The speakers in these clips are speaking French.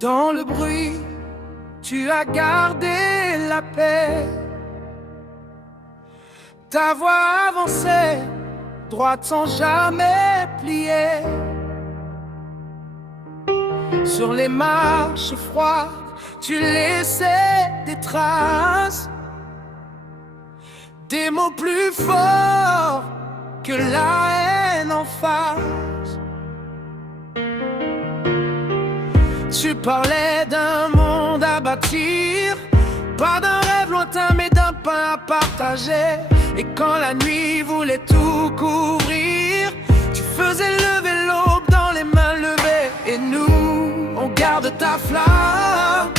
Dans le bruit, tu as gardé la paix. Ta voix avançait, droite sans jamais plier. Sur les marches froides, tu laissais des traces, des mots plus forts que la haine en face. Tu parlais d'un monde à bâtir, pas d'un rêve lointain mais d'un pain à partager. Et quand la nuit voulait tout couvrir, tu faisais lever l'aube dans les mains levées. Et nous, on garde ta flamme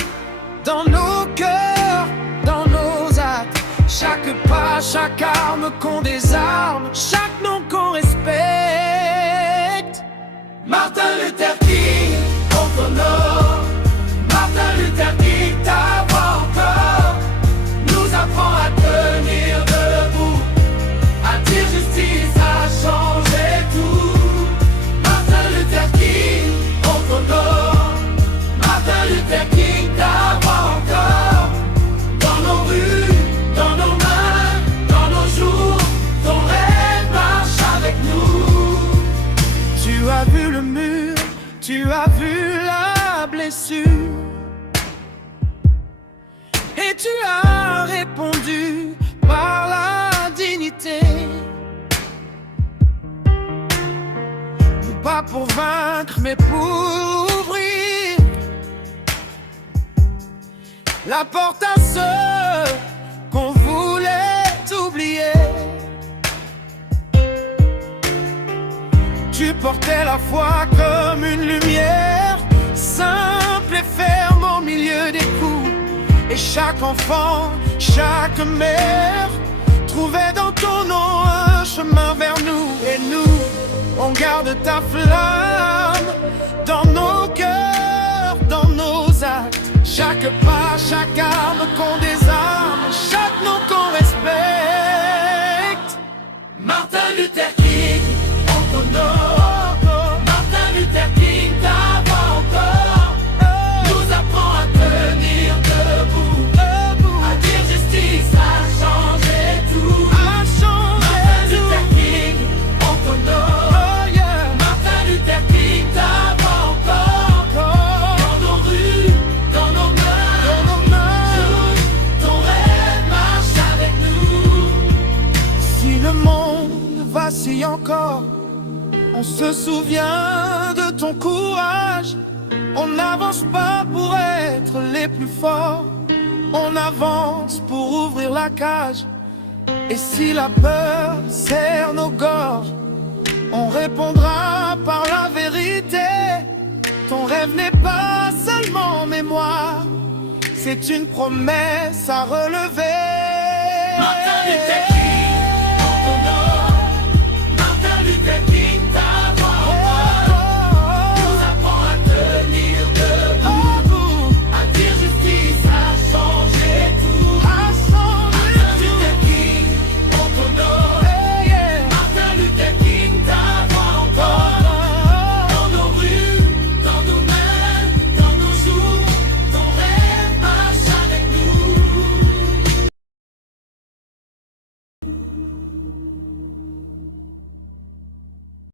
dans nos cœurs, dans nos actes. Chaque pas, chaque arme qu'on désarme, chaque nom qu'on respecte. Martin Luther King, on t'honore. Martin Luther King, ta voix encore nous apprend à tenir debout, à dire justice, à changer tout. Martin Luther King, on t'honore. Martin Luther King, ta voix encore dans nos rues, dans nos mains, dans nos jours. Ton rêve marche avec nous. Tu as vu le mur, tu as vu la blessure, et tu as répondu par la dignité. Pas pour vaincre, mais pour ouvrir la porte à ceux qu'on voulait oublier. Tu portais la foi comme une lumière, simple et ferme au milieu des coups. Et chaque enfant, chaque mère trouvait dans ton nom un chemin vers nous. Et nous, on garde ta flamme dans nos cœurs, dans nos actes. Chaque pas, chaque arme qu'on désarme, chaque nom qu'on respecte. Martin Luther King, on t'honore. Martin Luther King, ta voix encore nous apprend à tenir debout, à dire justice, à changer tout. Martin Luther King, on t'honore. Martin Luther King, ta voix encore dans nos rues, dans nos mains. Ton rêve marche avec nous. Si le monde vacille encore, on se souvient de ton courage. On n'avance pas pour être les plus forts, on avance pour ouvrir la cage. Et si la peur serre nos gorges, on répondra par la vérité. Ton rêve n'est pas seulement mémoire, c'est une promesse à relever. Martin Luther King.